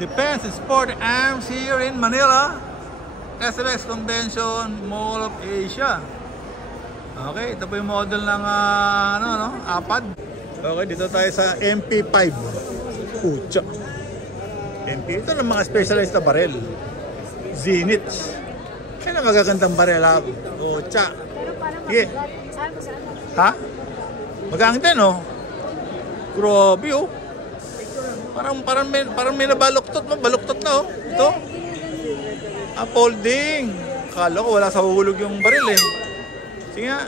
Defense Sport Arms here in Manila, SLX Convention Mall of Asia. Okay, ito po yung model ng APAD. Okay, dito tayo sa MP5. Pucha. MP, ito ng mga specialized na barel. Zenith. Kaya na magagandang barel ha. Pucha. Yeah. Ha? Magang din oh. Grabe oh. Parang may nabaluktot mo. Baluktot na oh. Ito. Folding. Kala ko wala sa hulog yung baril eh. Sige nga.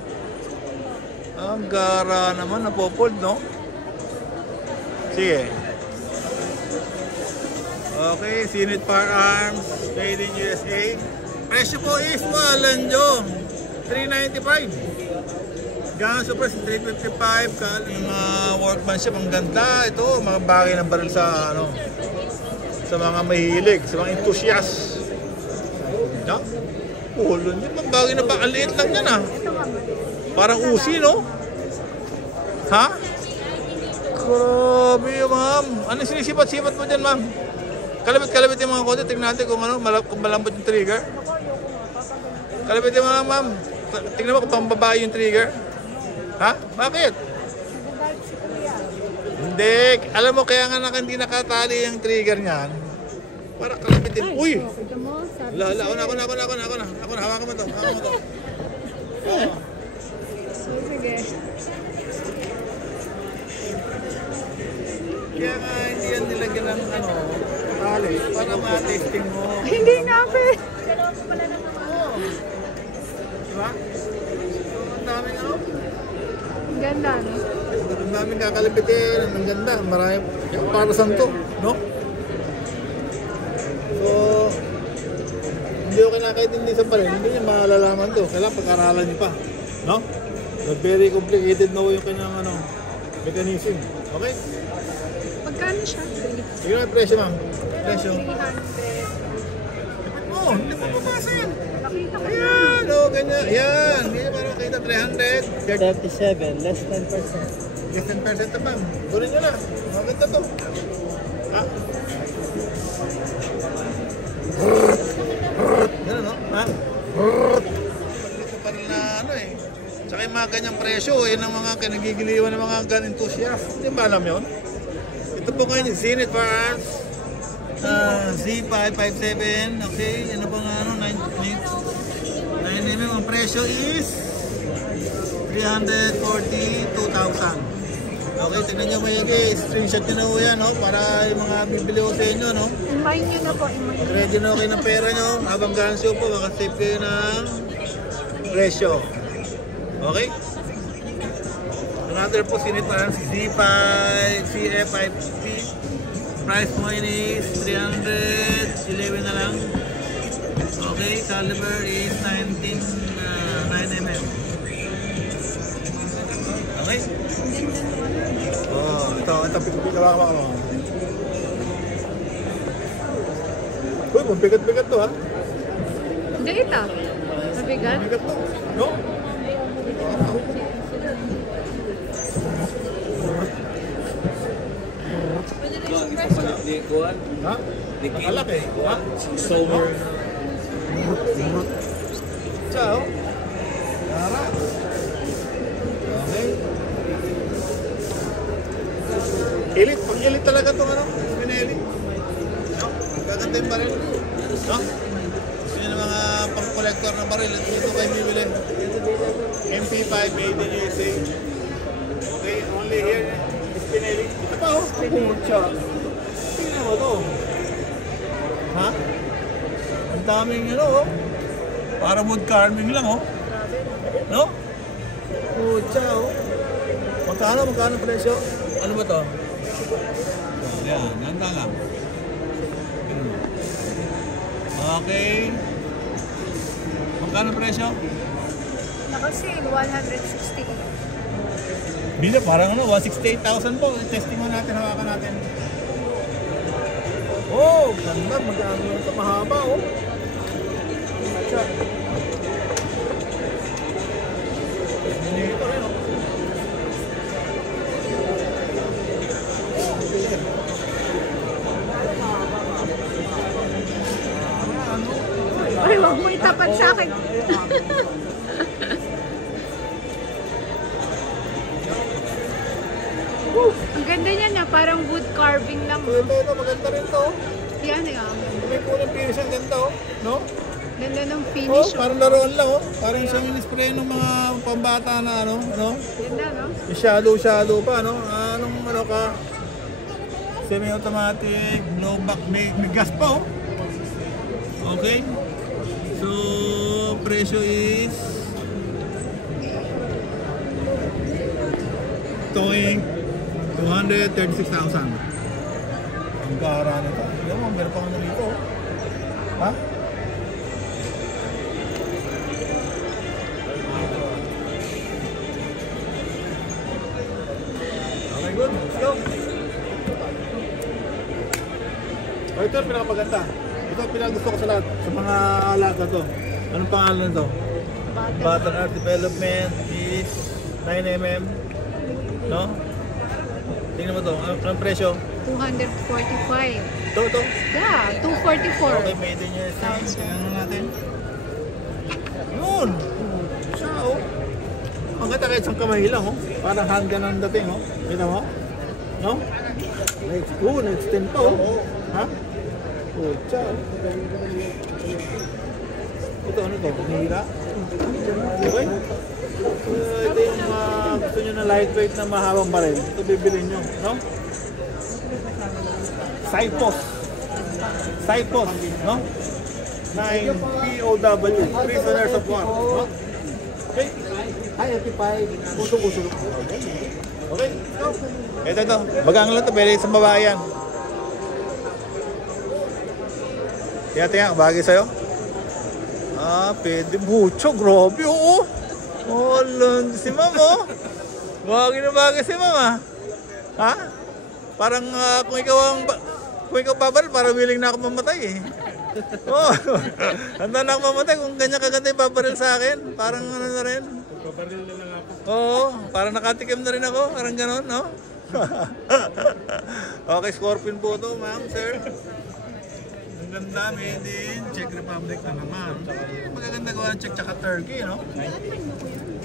Ang gara naman. Napopold no. Sige. Okay. Zenith Firearms. Made in USA. Presyo po is walan nyo. $395. Ganso price 355 yung workmanship ang ganda ito, mga bagay ng baril sa sa mga mahilig, sa mga enthusiast. Ya? Ulo niya, mga bagay na ang liit lang yan ah. Parang usi no? Ha? Grabe ma'am. Anong sinisipat-sipat mo dyan ma'am? Kalabit yung mga konti, tingnan natin kung kung malambot yung trigger. Kalabit yung mga ma'am. Tingnan mo kung pambabae yung trigger. Ha? Bakit? Hindi. Alam mo, kaya nga hindi nakatali yung trigger niyan. Para kalabitin. Uy! Lala, ako na. Hawakan mo to. Oo. Sige. Kaya nga hindi yan nilagyan ng tali. Para ma-testing mo. Hindi nga pe. Oo. Diba? Ang daming Ganda, no? Ang daming kakalipitin, ang ganda, marami para saan to, no? So, hindi ko kinakaintindi sa baril, hindi niya malalaman to, kailangan pag-aralan niyo pa, no? But very complicated na yung kanyang mechanism, okay? Magkano siya? Sige na yung presyo, ma'am. Presyo. 300. Oh, hindi pa pumasa yan. Nakita ko Ayan, oh, ganyan. Ayan, hindi parang kita 300. 37, less 10%. Less 10% na ma'am. Kunin nyo na. Maganda to. Ha? Ganun no? Ha? Ito pa rin na Tsaka yung mga ganyang presyo, yun ang mga kinagigiliwan ng mga gun enthusiasts. Hindi ba alam yun? Ito po ngayon yung Zenith Firearms. Z557. Okay, ano pa nga 9mm. Ang presyo is 342,000. Okay, tignan nyo mayigi. Screenshot nyo na po yan, no? Para yung mga bibili ko sa inyo, no? Imayin nyo na po, imayin. Ready na kayo ng pera nyo. Habang gansyo po, makasave kayo ng presyo. Okay? Another po, Zenith Firearms Z5, CF5P. Price mo yun is 311 na lang. Okay, caliber is 9mm. Okay? Oh, ito pipikawa mo. Uy, mabigat-bigat to ha? Hindi ito. Mabigat? Mabigat to, no? Ha? Nakalaki. Ha? Sober. Ciao. Tara. Okay. Elite. Pag-elite talaga itong pinili. No? Gaganda yung baril. No? Gusto nyo ng mga pang-collector ng baril. Ito kayo bibili. MP5 made in USA. Okay, only here is pinili. Ito pa oh. Pucha. Tingnan mo to. Ha? Ang daming para wood carving lang oh. No? Pucha oh. Magkano presyo? Ano ba to? Yan, ganda lang. Okay. Magkano presyo? Naka-sale, 168. Bila parang 168,000 po. Testing mo natin, hawakan natin. Oh, ganda. Magkano ito mahaba oh. Pucha. Dito rin oh. Uy, huwag mo itapat sa akin. Ang ganda niya na, parang wood carving lang. Ito, maganda rin to. Yan eh, ah. May punong finish ang ganda, oh. No? Ganda ng Oh, finish. parang laruan lang, oh. Parang siyang in-spray ng mga pambata na, ano? Ganda, no? Yung shadow pa, no? Anong, ano ka? Semi-automatic, low back, may gas pa, oh. Okay. So, presyo is towing 236,000. Ang gara nito. Alam mo, meron pa ano dito. Ha? Okay, good. Let's go. Oh, ito ang pinakapaganda. Ito ang pinakagusto ko sa lahat. Sa mga alaga to. Anong pangalan nito? Button Art Development is 9mm. No? Tingnan mo to. Anong presyo? 245. Ito. Yeah, 244. Okay, made in USA. Tingnan natin. Yun! Siya, oh. Ang ganda kahit isang kamay lang, oh. Parang handgun ang dating, oh. Kita mo? No? Next 10 pa, oh. Ha? Oh, siya, oh. Ito, ano to? Hinihila? Okay? Ito yung gusto nyo na lightweight na mahabang baril. Ito bibilin nyo, no? Side post, no? 9 POW, prisoners of war, no? Okay? Hi, Epipay. Usog-usog. Okay, go. Ito. Bagang lang ito, pwede sa babae yan. Tingnan, bagay sa'yo. Pwede mucho, grabe, oo. Oh, si Ma'am, oh. Bagay si Ma'am, ah. Ha? Parang kung ikaw babaril, parang willing na ako mamatay, eh. Oh, handa na ako mamatay kung ganyan kaganda yung babaril sa akin. Parang ano na rin. Babaril na lang ako. Oo, parang nakatikim na rin ako. Parang gano'n, no? Okay, Scorpion po ito, ma'am, sir. Ang ganda, made in Czech Republic na naman. Magaganda gawa ng Czech tsaka Turkey, no?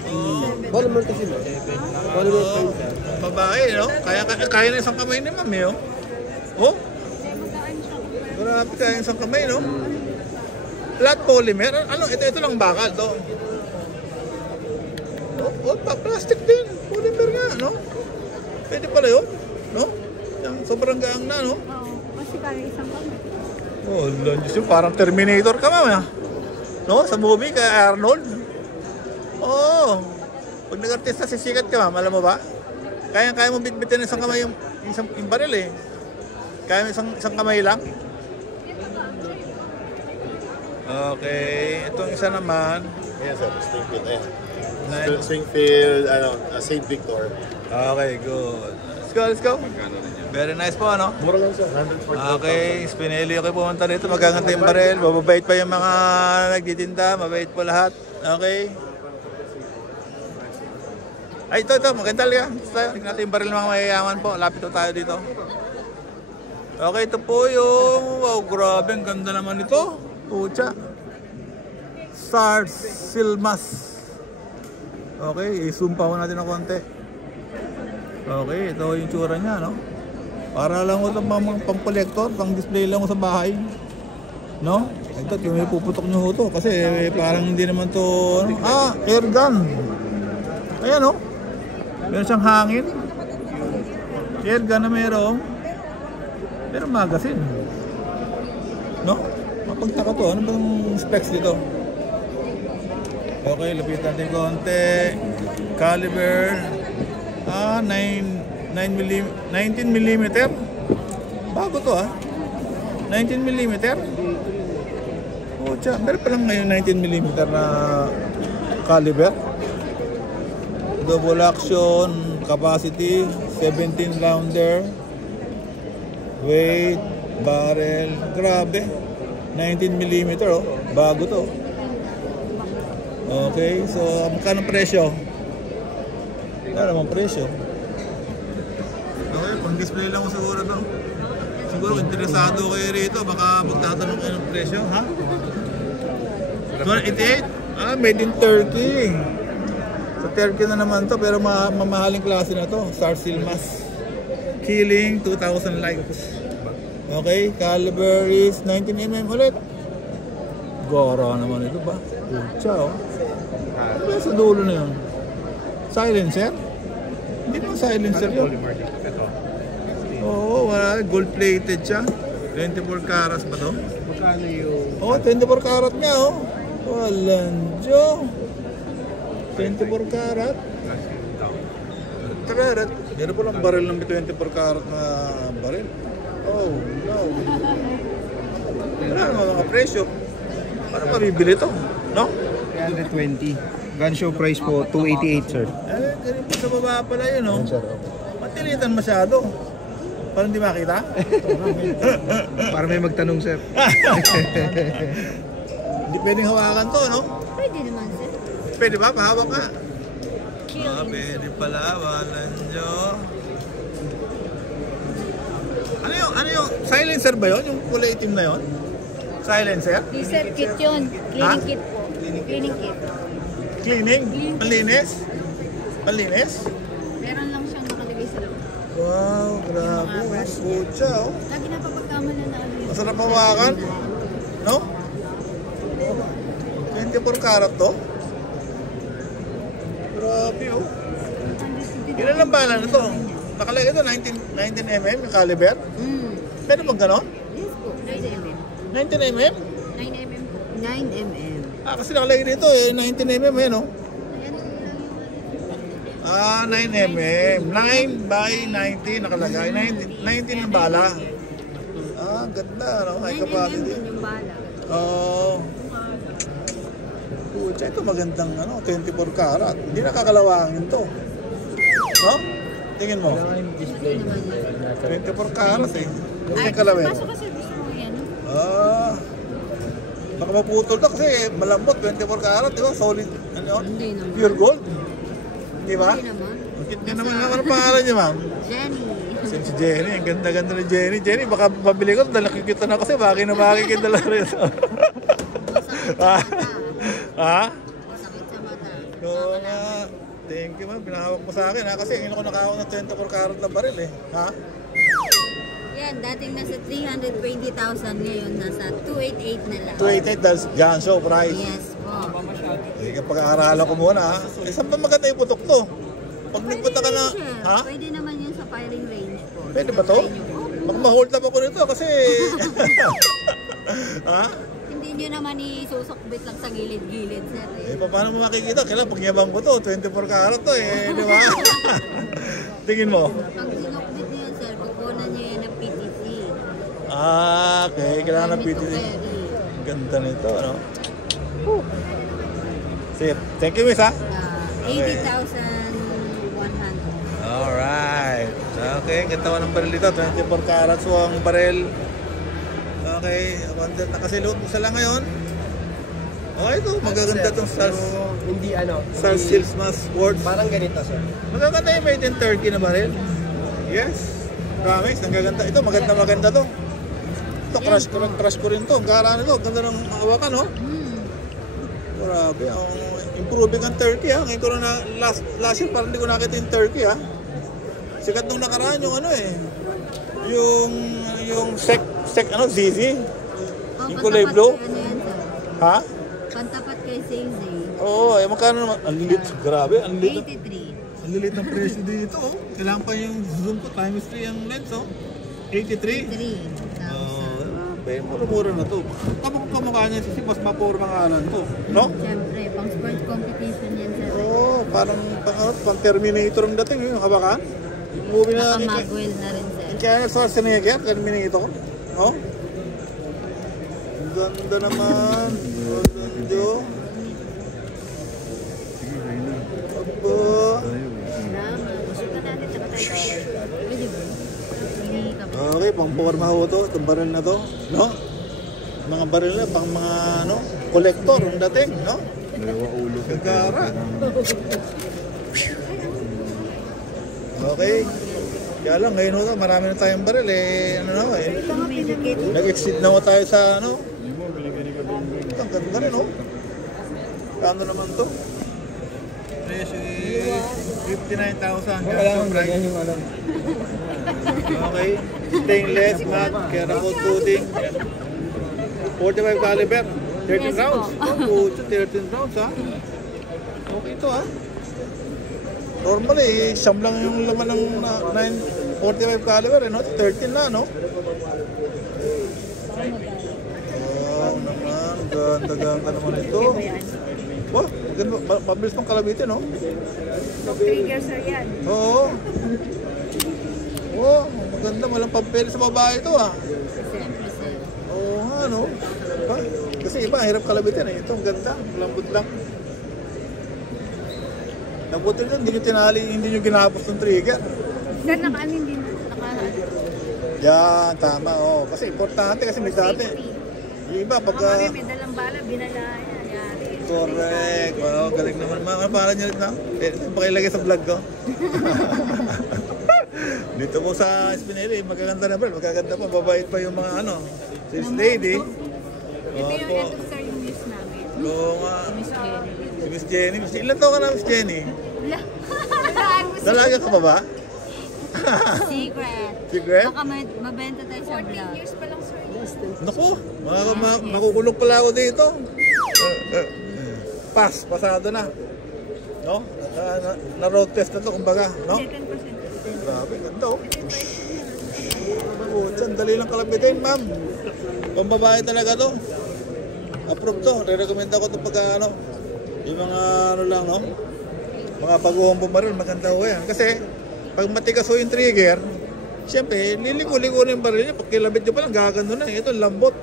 Oo. Volume kasi mo. Oo, babae, no? Kaya na isang kamay ni ma'am, eh, oh. Oh? Marami kaya isang kamay, no? Flat polymer. Ano? Ito lang bakal, to. Oh, plastic din. Polymer nga, no? Pwede pala yun, no? Yung sobrang gaang na, no? Oo, kasi kaya isang kami. Oh, Diyos yun, parang Terminator ka, ma'am, no? Sa movie, kay Arnold. Oo. Pag nag-artista, sisikat ka, ma'am, alam mo ba? Kaya mo bitbitin isang kamay yung baril, eh. Kaya mo isang kamay lang. Okay, itong isa naman. Ayan sir, Springfield. Ayan. Springfield, St. Victor. Okay, good. Let's go. Very nice po, ano? Mura lang sir, 140. Okay, Spinelli, okay pumunta dito. Magaganda yung baril. Mababait pa yung mga nagtitinda. Mabait po lahat. Okay. Ay, ito. Maganda talaga. Tingnan natin yung baril ng mga mayayaman po. Lapit po tayo dito. Okay, ito po yung... Wow, grabe. Ang ganda naman ito. Pucha. SARS Silmas. Okay, i-zoom pa natin ng konti. Okay, ito yung tsura niya, no? Para lang ito pang-collector, pang-display lang sa bahay. No? Ito, yung may puputok nyo ito. Kasi parang hindi naman to... air gun. Ayan, no? Meron siyang hangin. Air gun na meron. Meron magazine. No? Mapagtaka to. Ano bang specs dito? Okay, lapit natin konti. Caliber 19mm. Bago to, 19mm. Oh, tiyan. Meron pa lang ngayon 19mm na caliber. Double action, capacity 17 rounder. Weight, barrel, grabe. 19mm, oh. Bago to. Okay, so magkano presyo? Wala namang presyo. Okay, pang-display lang ko siguro to. Siguro interesado kayo rito, baka magtatanong kayo ng presyo, ha? 288? Ah, made in Turkey. Sa Turkey na naman to, pero mamahaling klase na to. Star Steel Mass. Killing 2,000 likes. Okay, caliber is 19mm ulit. Gora naman ito ba? Pucha, oh. Ano ba sa dulo na yun? Silencer? Hindi naman silencer yun. Ito. Oo, wala. Gold plated siya. 24 carats ba to? Magkano yung... Oo, 24 karat nga, oh. Walang Diyo. 24 karat. Tararat. Meron po lang baril ng 24 karat na baril. Oh, no. Wala naman mga presyo. Paano mabibili ito? No? 320. Gun show price po, 288 sir. Eh, ganun po sa baba pala yun, no? Sir, Matilitan masyado. Parang di makita? para may magtanong sir. Hindi pwedeng hawakan to, no? Pwede naman, sir. Pwede ba? Pahawak ka. Ah, pwede pala. Walang Diyo. Ano yung silencer ba yun? Yung kulay itim na yun? Silencer? Diesel kit yun. Ha? Cleaning kit po. Cleaning kit. Cleaning? Panlinis? Panlinis? Meron lang siyang nakalagay sa loob. Wow, grabe. Pucha, oh. Lagi na pagkamala na ano yun. Masarap hawakan. No? 24 karat to? Grabe, oh. Ilan lang bala na to? Nakalagay ito, 19mm yung caliber? Pwede bang ganon? Yes po. 9mm. 19mm? 9mm po. 9mm. Ah, kasi nakalagay dito eh, 19mm eh, no? Ah, 9mm. 9 by 90 nakalagay. 19 ang bala. Ah, ganda, no? High 9mm capacity. po yung bala. Oh. Pucha, ito magandang 24 karat. Hindi nakakalawangin to. No? Tingin mo. Hindi naman yun. 24 karat eh. Kasi Ay, kalawin. pasok kasi gusto mo yan. Ah. Baka maputol to kasi malambot. 24 karat, di ba? Solid. Ano yun? Hindi naman. Pure gold. Di ba? Hindi naman. Bakit nyo naman naman ang pangalan niya, ma'am? Jenny. Si Jenny, ang ganda-ganda ni Jenny. Jenny, baka pabili ko, dala kita na kasi bagay na bagay kita dala rin. Masakit sa mata. Ha? Masakit sa mata. Oo nga. Thank you, ma'am. Pinahawak mo sa akin, ha? Kasi ngayon ako nakahawak ng 24 karat na baril, eh. Ha? Yan, dating nasa 320,000 ngayon, nasa 288 na lang. 288, that's gun show price. Yes po. Sige, pag-aaralan ko muna, ha? Eh, saan ba maganda yung putok to? Pag nagpunta ka na, Sir, ha? pwede naman yun sa firing range po. Pwede ba to? Baka ma-hold up ako nito kasi... ha? Hindi nyo naman isusukbit lang sa gilid-gilid, sir. Eh, paano mo makikita? Kailan pag yabang ko to, 24 karat to eh, di ba? Tingin mo? Pag sinukbit nyo yan, sir, kukunan nyo yan ng PTC. Ah, okay. Kailangan ng Permit to PTC. carry. Ganda nito, ano? Sige, thank you, miss, ha? 80,100. Alright. Okay, ganda ko ng baril dito. 24 carats so ang baril. Okay, abundant na kasi load isa lang ngayon. Okay, ito. Magaganda itong Stars. Hindi ano. Star Steel Mass Sports. Parang ganito sir. Magaganda yung made in Turkey na baril. Yes. Promise, ang gaganda. Ito, maganda to. Ito, crush ko rin to. Ang karaan ito. Ganda ng hawakan, no? Grabe. Improving ang Turkey, ha? Ngayon ko na last year, parang hindi ko nakita yung Turkey, ha? Sikat nung nakaraan yung ano, eh. Yung sec ZZ. Yung kulay blue. Ano yan, sir? Ha? Pantapat kay ZZ. Oo, eh, magkano naman? Ang lilit. Grabe, ang lilit. 83. Ang lilit ng presyo dito, oh. Kailangan pa yung zoom ko, times 3 ang lens, oh. 83. 3,000. Mura-mura na to. Kapag kamukha niya si mas mapura pangalan to. No? Siyempre, pang sports competition yan, sir. Oo, parang pang Terminator ang dating, yung habakan. Movie na natin. Naka-magwell na rin, sir. Kaya Schwarzenegger, Terminator. Oh? Ang ganda naman. Ang ganda. Aba. Okay, pang forma ho to. Itong baril na to. No? Mga baril na, pang mga ano, collector ang dating. No? Gagara. Okay. Kaya lang, ngayon ho, marami na tayong baril eh. Ano na, eh. Nag-exceed na ho tayo sa ano. Ang ganda rin, no? magkano naman to? Presyo is 59,000. Kailangan ganyan yung alam. Okay. Stainless, matte, Keracoat coating. 45 caliber. 13 Yes rounds. po. Oh, 13 rounds ha. Okay ito ha. Normally, siyam lang yung laman ng 45 caliber, no? 13 na, no? Wow naman, ganda naman ito. Wow, mabilis ng kalabite, no? Trigger sir yan. Oo. Wow, maganda, walang pampeli sa babae ito, ah. Siyempre sir. Oo nga, no? Diba? Kasi iba, hirap kalabitin, eh. Ito, ang ganda, lambot lang. Nabuti nyo, hindi nyo tinali, hindi nyo ginapos ng trigger. Sir, naka-anin din. Yan, tama, oh. Kasi importante, kasi may dati. Yung iba, pagka... May dalang bala, binala yan. Yari. Correct. Wow, galing naman. Ano para nyo rin na? Ito pakilagay sa vlog ko. Dito po sa Spinelli, magaganda na ba? Magaganda pa, babait pa yung mga ano. Sis lady. Ito yung ito sir, yung news namin. Oo nga. Miss Jenny. Si Miss Jenny. Ilan taon ka na, Miss Jenny? Wala. Dalaga ka pa ba? Secret. Secret? Baka mabenta tayo sa vlog. 14 years pa lang sir. Naku, makukulong pala ako dito. Pasado na. No? Na-road test na to, kumbaga. No? 10%. Grabe, ganda oh. Oh, sandali lang kalabitin, ma'am. Pambabae talaga to. Approve to. Re-recommend ako ito pagka ano. Yung mga ano lang, no? Mga baguhong bumaril, maganda ho yan. Kasi, pag matigas ho yung trigger, siyempre, liliko-liko na yung baril niya. Pag kilabit nyo pa lang, gagano na. Ito, lambot.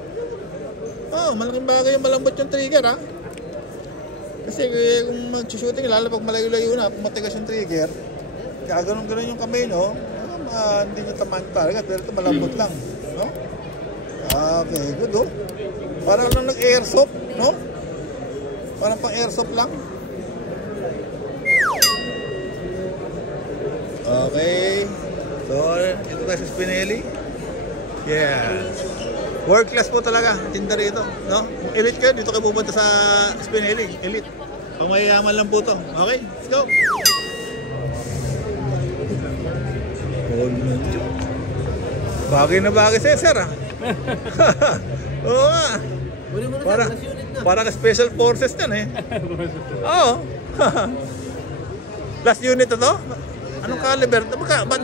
Oh, malaking bagay yung malambot yung trigger, ha? Kasi kung mag-shooting, lalo pag malayo-layo na, pag matigas yung trigger, gaganon-ganon yung kamay, no? Hindi nyo tamaan talaga, pero ito malambot lang, no? Okay, good, oh. Parang lang nag-airsoft, no? Parang pang airsoft lang. Okay. So, ito tayo sa Spinelli. Yeah. World class po talaga, tinda rito, no? Elite kayo, dito kayo pupunta sa Spinelli. Elite. Pang mayayaman lang po to. Okay, let's go. Bagay na bagay sa'yo, sir, ah. Oo nga. Para special forces yan, eh. Oo. Last unit na to? Anong caliber? Ba't